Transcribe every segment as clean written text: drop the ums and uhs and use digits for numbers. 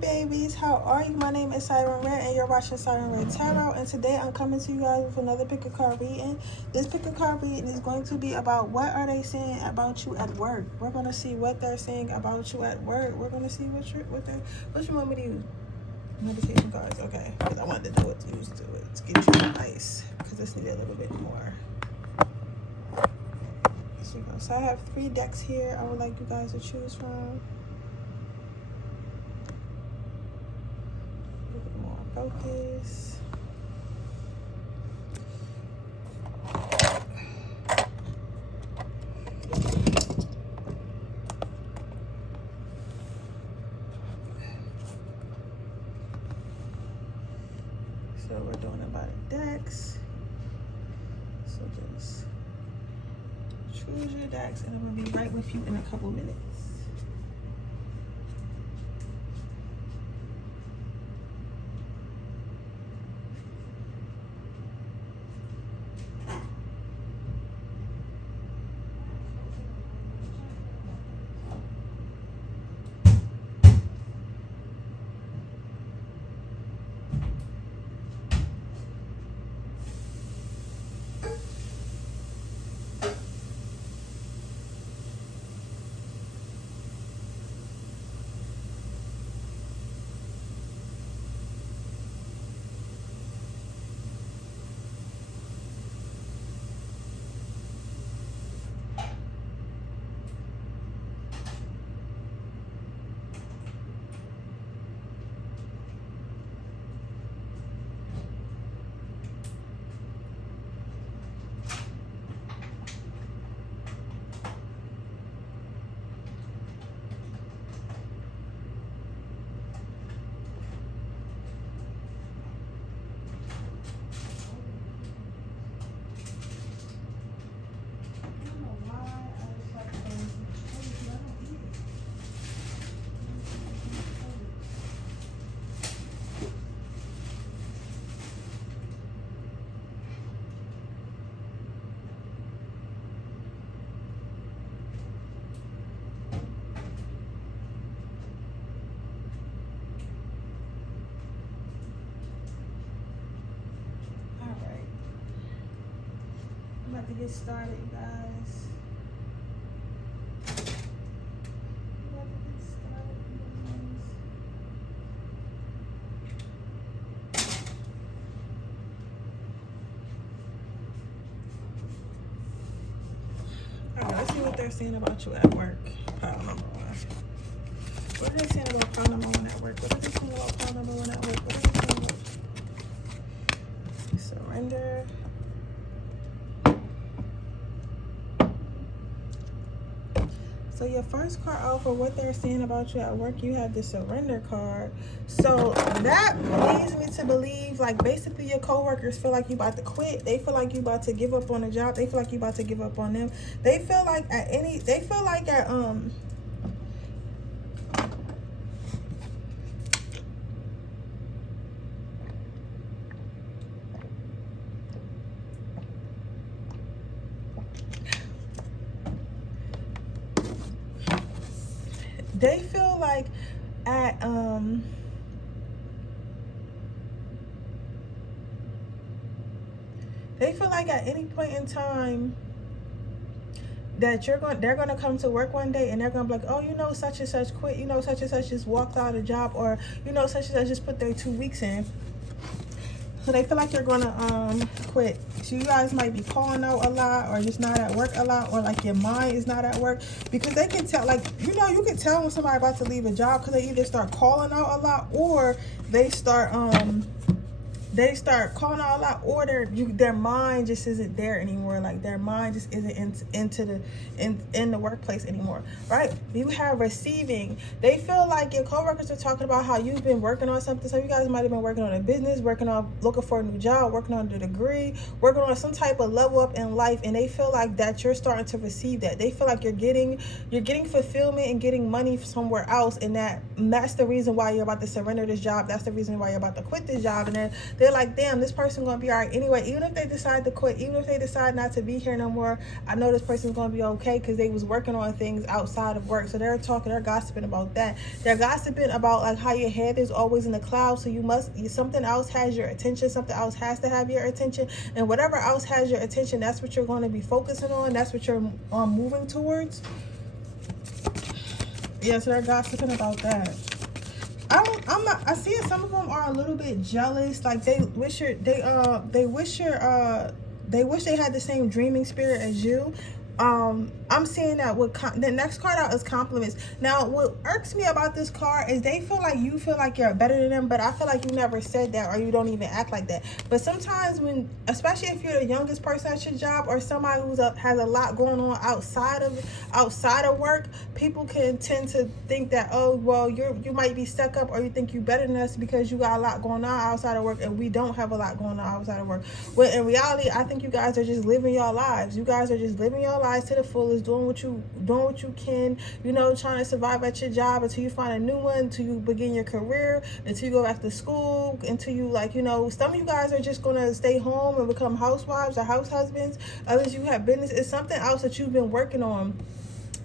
Babies, how are you? My name is Siren and you're watching Siren Tarot, and today I'm coming to you guys with another pick a card reading. This pick a card reading is going to be about what are they saying about you at work. We're going to see what they're saying about you at work. We're going to see what you want me to use. Meditation cards, okay, because I wanted to do it to use to it to get you nice, because this needs a little bit more. So I have 3 decks here I would like you guys to choose from. A little bit more focus. So we're doing about decks. So just choose your decks, and I'm gonna be right with you in a couple minutes. To get started, you guys. Alright, let's see what they're saying about you at work. Pile number 1. What are they saying about pile number 1 at work? What are they saying about pile number 1 at work? What are they saying about surrender? So your first card out for what they're saying about you at work, you have the surrender card. So that leads me to believe, like, basically your coworkers feel like you about to quit. They feel like you about to give up on the job. They feel like you about to give up on them. They feel like they feel like they feel like at they feel like at any point in time that they're gonna come to work one day and they're gonna be like, oh, you know, such and such quit, you know, such and such just walked out of the job, or you know, such and such just put their 2 weeks in. So they feel like you're gonna quit. So you guys might be calling out a lot, or just not at work a lot, or like your mind is not at work, because they can tell, like, you know, you can tell when somebody about to leave a job because they either start calling out a lot, or they start calling out a lot, or their mind just isn't there anymore. Like their mind just isn't in the workplace anymore, right? You have receiving. They feel like your coworkers are talking about how you've been working on something. So you guys might have been working on a business, looking for a new job, working on the degree, working on some type of level up in life, and they feel like that you're starting to receive that. They feel like you're getting fulfillment and getting money somewhere else, and that's the reason why you're about to surrender this job. That's the reason why you're about to quit this job. And then they they're like, damn, this person's gonna be all right anyway. Even if they decide to quit, even if they decide not to be here no more, I know this person's gonna be okay because they was working on things outside of work. So they're gossiping about that. They're gossiping about like how your head is always in the clouds. So something else has your attention. Something else has to have your attention, and whatever else has your attention, that's what you're going to be focusing on. That's what you're moving towards. Yeah, so they're gossiping about that. I see it. Some of them are a little bit jealous. Like they wish they wish they had the same dreaming spirit as you. I'm seeing that with the next card out is compliments. Now, what irks me about this card is they feel like you feel like you're better than them, but I feel like you never said that, or you don't even act like that. But sometimes especially if you're the youngest person at your job, or somebody has a lot going on outside of work, people can tend to think that, oh, well, you might be stuck up, or you think you're better than us because you got a lot going on outside of work, and we don't have a lot going on outside of work. Well, in reality, I think you guys are just living your lives. You guys are just living your lives to the fullest, doing what you can, trying to survive at your job until you find a new one, until you begin your career, until you go back to school, until you some of you guys are just gonna stay home and become housewives or house husbands. Others, you have business. It's something else that you've been working on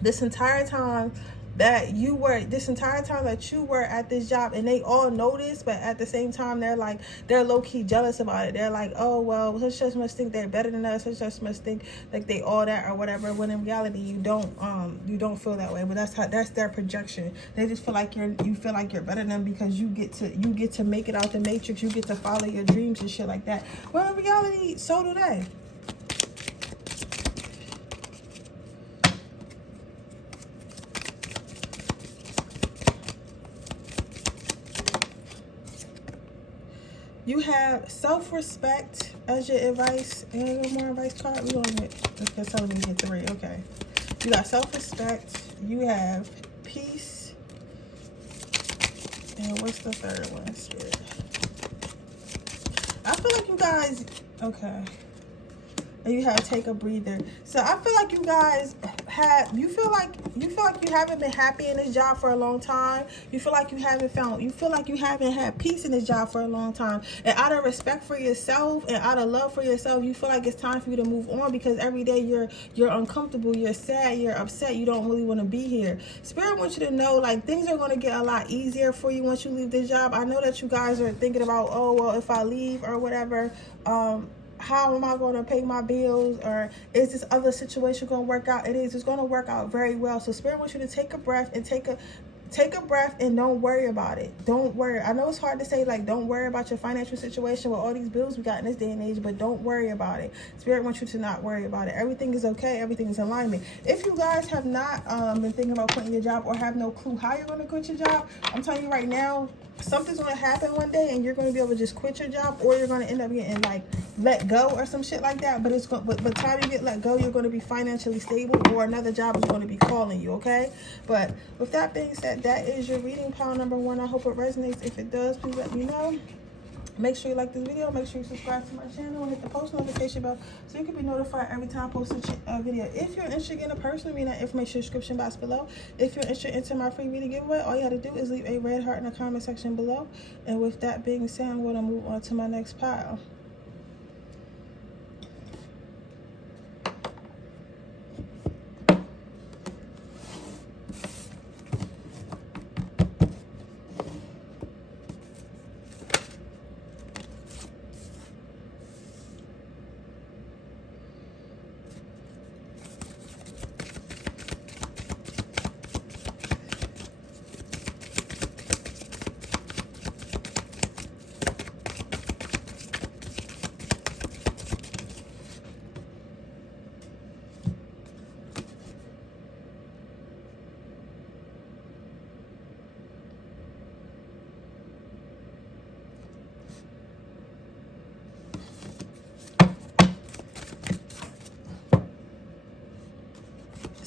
this entire time that you were at this job, and they all know this, but at the same time they're low-key jealous about it. They're like, oh, well, such just must think they're better than us, such just must think like they all that or whatever, when in reality you don't feel that way. But that's their projection. They just feel like you feel like you're better than them because you get to make it out the matrix, you get to follow your dreams and shit like that. Well, in reality, so do they. You have self-respect as your advice. And one more advice card. We're going to get, because telling me to get 3. Okay. You got self-respect. You have peace. And what's the third one, Spirit? I feel like you guys... Okay. And you have take a breather. So I feel like you guys you feel like you haven't been happy in this job for a long time. You feel like you haven't had peace in this job for a long time. And out of respect for yourself and out of love for yourself, you feel like it's time for you to move on, because every day you're uncomfortable, you're sad, you're upset, you don't really want to be here. Spirit wants you to know, like, things are going to get a lot easier for you once you leave this job. I know that you guys are thinking about, oh, well, if I leave or whatever, how am I going to pay my bills, or is this other situation going to work out? It's going to work out very well. So Spirit wants you to take a breath and take a breath and don't worry about it. Don't worry. I know it's hard to say, like, don't worry about your financial situation with all these bills we got in this day and age, but don't worry about it. Spirit wants you to not worry about it. Everything is okay. Everything is in alignment. If you guys have not been thinking about quitting your job, or have no clue how you're going to quit your job, I'm telling you right now, something's going to happen one day and you're going to be able to just quit your job, or you're going to end up getting like let go or some shit like that. But by the time you get let go, you're going to be financially stable, or another job is going to be calling you. Okay. But with that being said, that is your reading, pile number 1. I hope it resonates. If it does, please let me know. Make sure you like this video. Make sure you subscribe to my channel and hit the post notification bell so you can be notified every time I post a video. If you're interested in a personal reading, that information description box below. If you're interested in my free reading giveaway, all you have to do is leave a red heart in the comment section below. And with that being said, I'm going to move on to my next pile.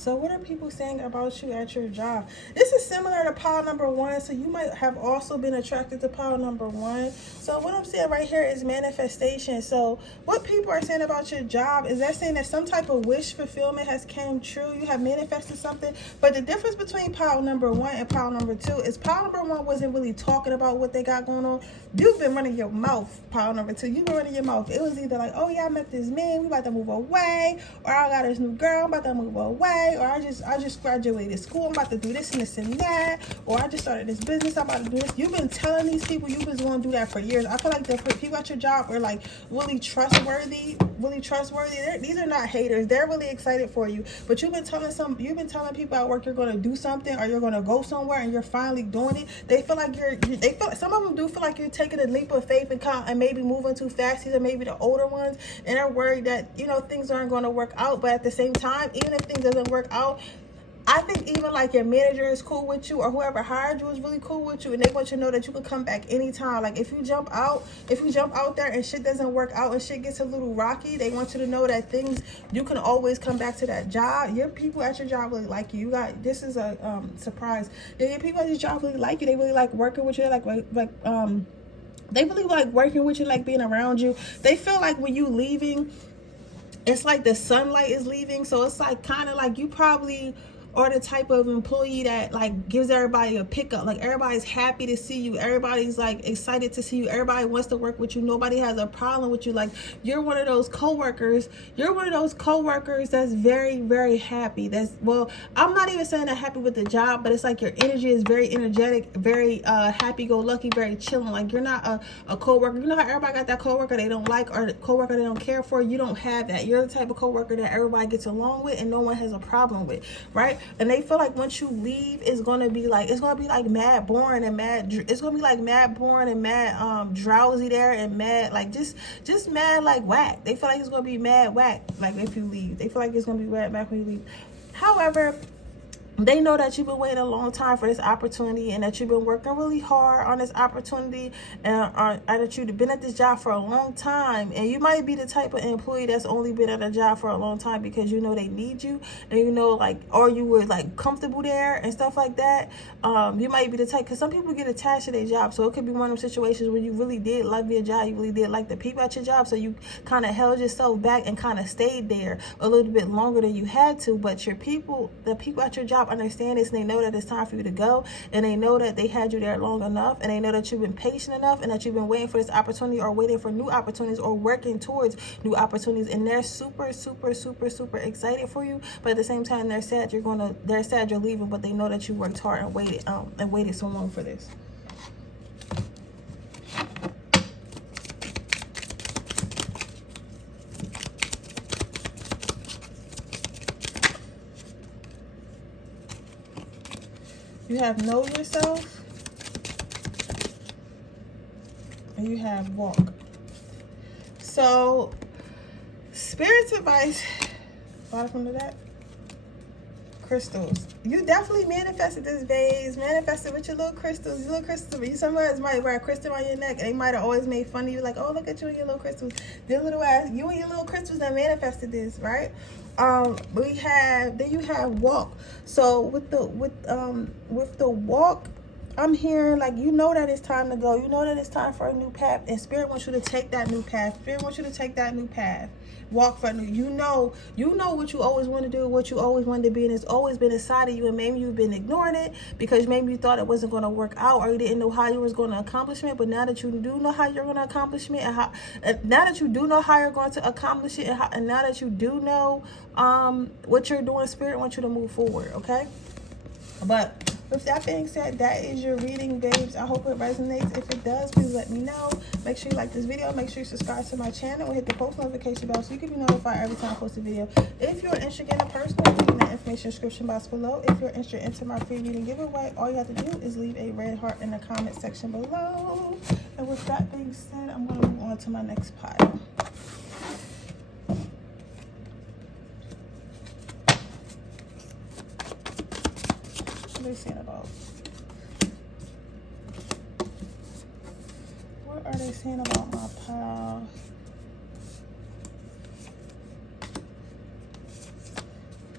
So what are people saying about you at your job? This is similar to pile number 1. So you might have also been attracted to pile number 1. So what I'm saying right here is manifestation. So what people are saying about your job is that saying that some type of wish fulfillment has came true. You have manifested something. But the difference between pile number 1 and pile number 2 is pile number 1 wasn't really talking about what they got going on. You've been running your mouth. Pile number 2, you've been running your mouth. It was either like, oh yeah, I met this man, we about to move away, or I got this new girl, I'm about to move away, or I just graduated school, I'm about to do this and this and that, or I just started this business, I'm about to do this. You've been telling these people you've been going to do that for years. I feel like the people at your job are like really trustworthy. These are not haters. They're really excited for you. But you've been telling people at work you're going to do something or you're going to go somewhere and you're finally doing it. They feel like some of them do feel like you're taking a leap of faith and maybe moving too fast. These are maybe the older ones, and they're worried that, you know, things aren't going to work out. But at the same time, even if things doesn't work out, I think even like your manager is cool with you, or whoever hired you is really cool with you, and they want you to know that you can come back anytime. Like if you jump out there and shit doesn't work out and shit gets a little rocky, they want you to know that you can always come back to that job. Your people at your job really like you. This is a surprise. Your people at your job really like you. They really like working with you. They really like working with you, like being around you. They feel like when you leaving, it's like the sunlight is leaving. So it's like kind of like you probably are the type of employee that like gives everybody a pickup. Like everybody's happy to see you. Everybody's like excited to see you. Everybody wants to work with you. Nobody has a problem with you. Like you're one of those coworkers. That's very, very happy. I'm not even saying that happy with the job, but it's like your energy is very energetic, very happy-go-lucky, very chilling. Like you're not a coworker. You know how everybody got that coworker they don't like or coworker they don't care for? You don't have that. You're the type of coworker that everybody gets along with and no one has a problem with, right? And they feel like once you leave, it's gonna be like mad boring and mad drowsy there and mad like just mad like whack. They feel like it's gonna be mad whack like if you leave. They feel like it's gonna be mad whack when you leave. However, they know that you've been waiting a long time for this opportunity and that you've been working really hard on this opportunity and that you've been at this job for a long time. And you might be the type of employee that's only been at a job for a long time because you know they need you and you know like, or you were like comfortable there and stuff like that. You might be the type, because some people get attached to their job. So it could be one of those situations where you really did love your job. You really did like the people at your job. So you kind of held yourself back and kind of stayed there a little bit longer than you had to. But the people at your job understand this, and they know that it's time for you to go, and they know that they had you there long enough, and they know that you've been patient enough, and that you've been waiting for this opportunity or waiting for new opportunities or working towards new opportunities, and they're super excited for you. But at the same time, they're sad you're leaving, but they know that you worked hard and waited so long for this. You have know yourself, and you have walk. So, Spirit's advice, bottom of that, crystals. You definitely manifested this vase, manifested with your little crystals. Your little crystals. You sometimes might wear a crystal on your neck, and they might have always made fun of you, like, oh, look at you and your little crystals. You and your little crystals that manifested this, right? Then you have walk. So with the walk, I'm hearing like, you know that it's time to go. You know that it's time for a new path, and Spirit wants you to take that new path. Walk for new. You know what you always want to do, what you always wanted to be, and it's always been inside of you, and maybe you've been ignoring it because maybe you thought it wasn't going to work out, or you didn't know how you was going to accomplish it. But now that you do know how you're going to accomplish it, and now that you do know how you're going to accomplish it, and now that you do know what you're doing, Spirit wants you to move forward, okay? But with that being said, that is your reading, babes. I hope it resonates. If it does, please let me know. Make sure you like this video. Make sure you subscribe to my channel and hit the post notification bell so you can be notified every time I post a video. If you're interested in a personal reading, the information description box below. If you're interested into my free reading giveaway, all you have to do is leave a red heart in the comment section below. And with that being said, I'm going to move on to my next pile. What are they saying about my pile?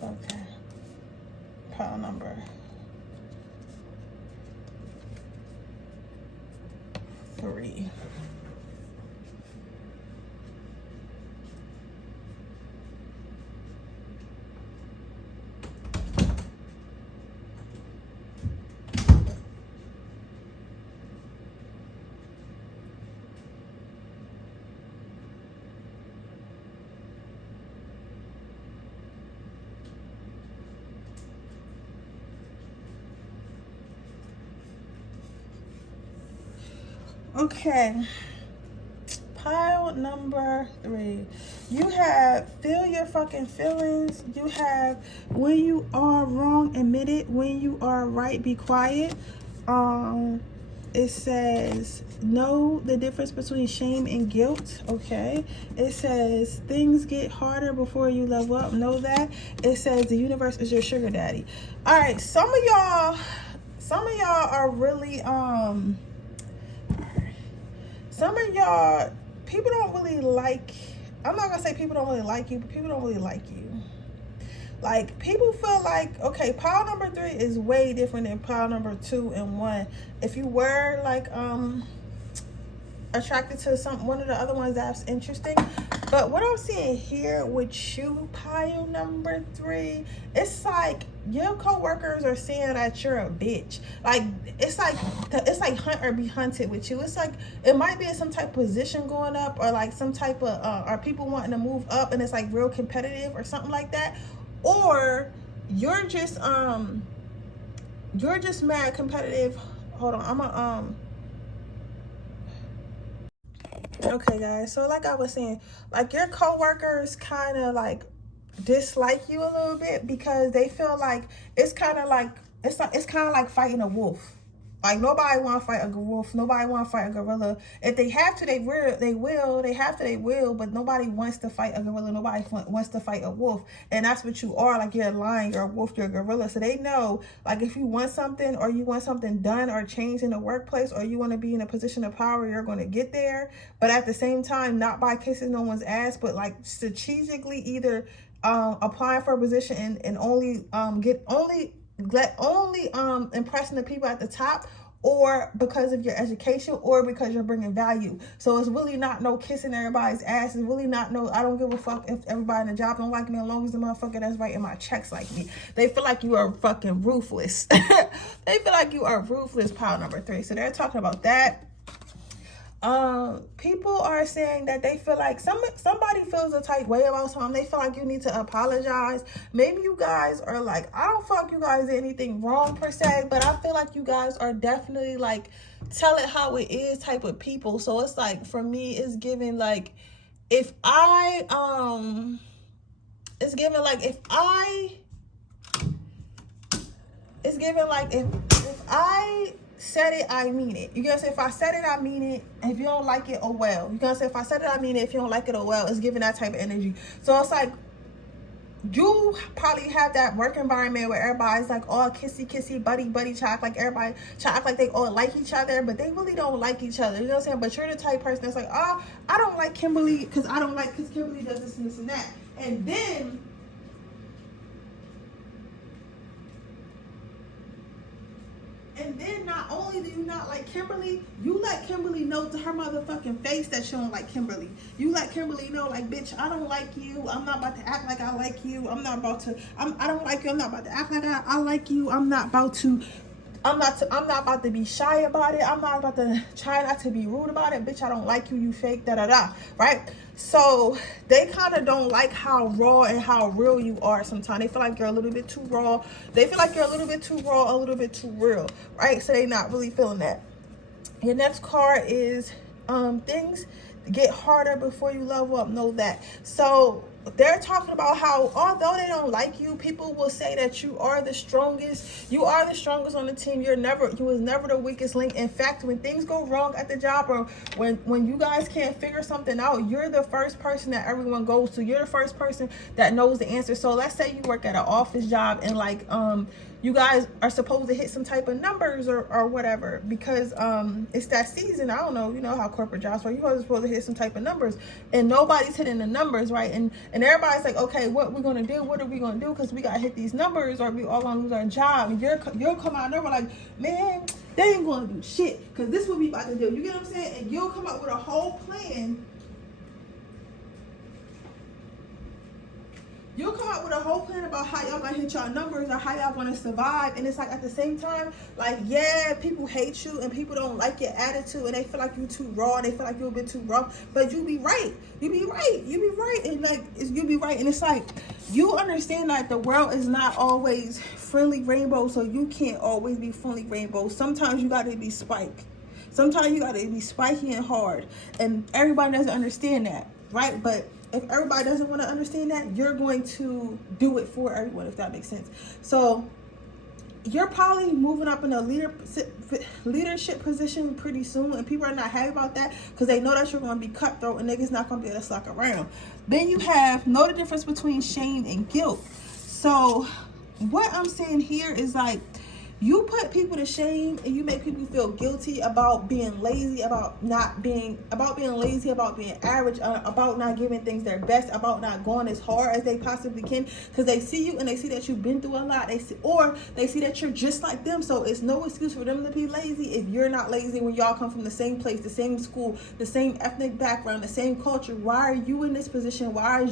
Okay. 3. Okay, pile number 3. You have feel your fucking feelings. You have when you are wrong, admit it. When you are right, be quiet. It says know the difference between shame and guilt. Okay. It says things get harder before you level up. Know that. It says the universe is your sugar daddy. All right, some of y'all are really some of y'all, people don't really like, I'm not gonna say people don't really like you, but people don't really like you. Like, people feel like, okay, pile number 3 is way different than pile number 2 and 1. If you were like attracted to one of the other ones, that's interesting. But what I'm seeing here with you, pile number 3, it's like your co-workers are saying that you're a bitch. Like, it's like hunt or be hunted with you. It's like it might be some type of position going up, or like some type of are people wanting to move up, and it's like real competitive or something like that. Or you're just mad competitive. Hold on, okay, guys, so like I was saying, like your coworkers kind of like dislike you a little bit because they feel like it's kind of like fighting a wolf. Like, nobody want to fight a wolf. Nobody want to fight a gorilla. If they have to, they will. They have to, they will. But nobody wants to fight a gorilla. Nobody wants to fight a wolf. And that's what you are. Like, you're a lion, you're a wolf, you're a gorilla. So they know, like, if you want something, or you want something done or changed in the workplace, or you want to be in a position of power, you're going to get there. But at the same time, not by kissing no one's ass, but like strategically either applying for a position and only impressing the people at the top, or because of your education, or because you're bringing value. So it's really not no kissing everybody's ass. It's really not no, I don't give a fuck if everybody in the job don't like me, as long as the motherfucker that's writing my checks like me. They feel like you are fucking ruthless. They feel like you are ruthless, pile number 3. So they're talking about that. People are saying that they feel like somebody feels a tight way about something. They feel like you need to apologize. Maybe you guys are like, I don't feel like you guys did anything wrong per se, but I feel like you guys are definitely like tell it how it is type of people. So it's like, for me, it's giving like, if I it's giving like if I said it, I mean it. You gonna say if I said it, I mean it. If you don't like it, oh well. You gonna say if I said it, I mean it. If you don't like it, oh well. It's giving that type of energy. So it's like, you probably have that work environment where everybody's like all kissy, buddy, chat, like everybody chat like they all like each other, but they really don't like each other. You know what I'm saying? But you're the type of person that's like, oh, I don't like Kimberly because Kimberly does this and this and that. And then not only do you not like Kimberly, you let Kimberly know to her motherfucking face that you don't like Kimberly. You let Kimberly know, like, bitch, I don't like you. I'm not about to act like I like you. I don't like you. I'm not about to act like I like you. I'm not about to be shy about it. I'm not about to try not to be rude about it. Bitch, I don't like you. You fake, right? So they kind of don't like how raw and how real you are sometimes. They feel like you're a little bit too raw. They feel like you're a little bit too raw, a little bit too real, right? So they're not really feeling that. Your next card is things get harder before you level up. Know that. So they're talking about how, although they don't like you, people will say that you are the strongest. You are the strongest on the team. You was never the weakest link. In fact, when things go wrong at the job, or when you guys can't figure something out, you're the first person that everyone goes to. You're the first person that knows the answer. So let's say you work at an office job and like you guys are supposed to hit some type of numbers or whatever, because it's that season. I don't know, you know how corporate jobs are. You guys are supposed to hit some type of numbers, and nobody's hitting the numbers, right? And everybody's like, okay, what we gonna do? What are we gonna do? Because we gotta hit these numbers, or we all gonna lose our job. And you'll come out there like, man, they ain't gonna do shit. Because this is what we about to do. You get what I'm saying? And you'll come up with a whole plan. You'll come up with a whole plan about how y'all gonna hit y'all numbers or how y'all gonna survive. And it's like at the same time, like, yeah, people hate you and people don't like your attitude and they feel like you too raw and they feel like you're a bit too rough. But you be right. You be right. You be right. And like, you be right. And it's like, you understand that the world is not always friendly rainbow, so you can't always be friendly rainbow. Sometimes you gotta be spiked. Sometimes you gotta be spiky and hard. And everybody doesn't understand that, right? But if everybody doesn't want to understand that, you're going to do it for everyone, if that makes sense. So you're probably moving up in a leadership position pretty soon, and people are not happy about that because they know that you're going to be cutthroat and niggas not going to be able to slack around. Then you know the difference between shame and guilt. So what I'm saying here is like, you put people to shame and you make people feel guilty about being lazy, about being lazy, about being average, about not giving things their best, about not going as hard as they possibly can, because they see you and they see that you've been through a lot. They see that you're just like them. So it's no excuse for them to be lazy if you're not lazy when y'all come from the same place, the same school, the same ethnic background, the same culture. Why are you in this position? Why are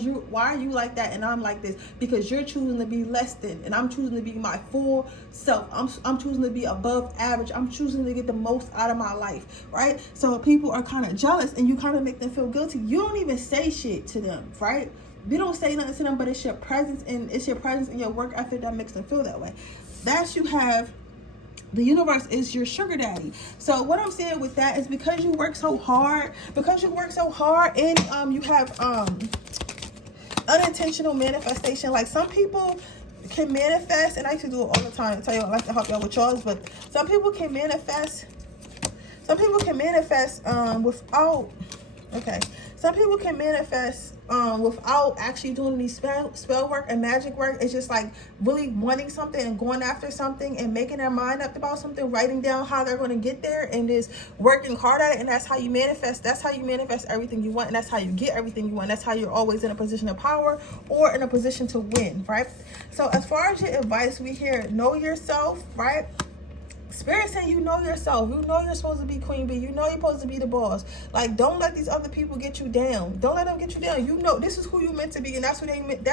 you like that and I'm like this? Because you're choosing to be less than, and I'm choosing to be my full self. I'm choosing to be above average. I'm choosing to get the most out of my life, right? So people are kind of jealous and you kind of make them feel guilty. You don't even say shit to them, right? You don't say nothing to them, but it's your presence and your work ethic that makes them feel that way. You have the universe is your sugar daddy. So what I'm saying with that is because you work so hard, and you have unintentional manifestation. Like some people can manifest, and I used to do it all the time. I tell you, I like to help y'all with yours, but some people can manifest. Some people can manifest without actually doing any spell work and magic work. It's just like really wanting something and going after something and making their mind up about something, writing down how they're going to get there and just working hard at it. And that's how you manifest. That's how you manifest everything you want, and that's how you get everything you want. That's how you're always in a position of power or in a position to win, right? So as far as your advice, we hear know yourself, right? Spirit saying you know yourself. You know you're supposed to be queen bee. You know you're supposed to be the boss. Like, don't let these other people get you down. Don't let them get you down. You know this is who you meant to be, and that's who they meant.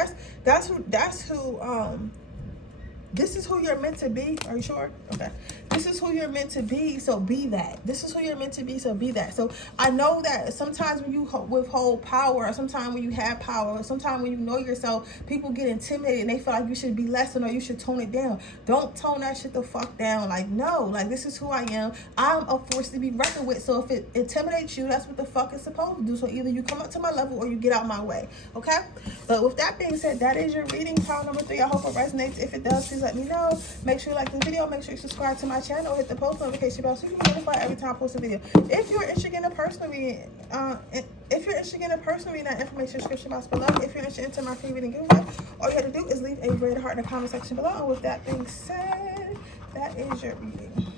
This is who you're meant to be. Are you sure? Okay. This is who you're meant to be, so be that. This is who you're meant to be, so be that. So I know that sometimes when you withhold power, or sometimes when you have power, or sometimes when you know yourself, people get intimidated and they feel like you should be less than or you should tone it down. Don't tone that shit the fuck down. Like, no. Like, this is who I am. I'm a force to be reckoned with. So if it intimidates you, that's what the fuck it's supposed to do. So either you come up to my level or you get out my way. Okay? But with that being said, that is your reading. Pile number 3. I hope it resonates. If it does, please let me know. Make sure you like the video. Make sure you subscribe to my channel. Hit the post notification bell so you can be notified every time I post a video. If you're interested in a personal reading, that information description box below. If you're interested in my free reading giveaway, all you have to do is leave a red heart in the comment section below. And with that being said, that is your reading.